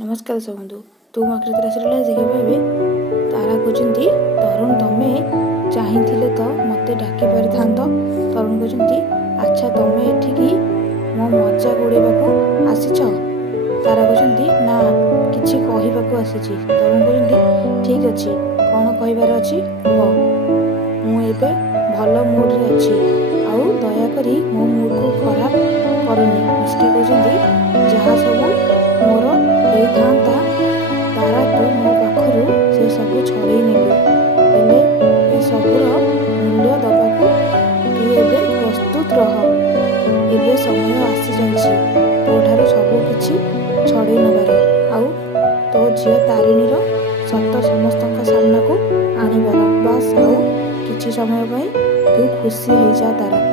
नमस्कार बंधु तू मो आकृति सिरियल देखा तारा कहते तरुण तमें चाहिए तो मत डाक पारि था। तरुण कहते अच्छा तुम्हें एठिकी मो मजाक उड़ाइबा आसीच। तारा कहते ना किसी कहवाक आसी। तरुण कहते ठीक अच्छे कौन कहबार अच्छी कह मुझे भल मुड्रे अच्छी आउ दयाकोरी मो मुड को खराब करनी। मिस्टी कहते जहाँ सब मोर होता तारा तू मो पाखु से सब छड़े नेलु हेले ए सबूर मूल्य दबाकू तू एबे प्रस्तुत रह। एबे समय आसी जाइछि तो ठारू सब किछि छड़े नबार आउ तो झियो तारिणीर सत समस्त सामना को आनिबार। बस आउ किछि समय तू खुशी हो जा तारा।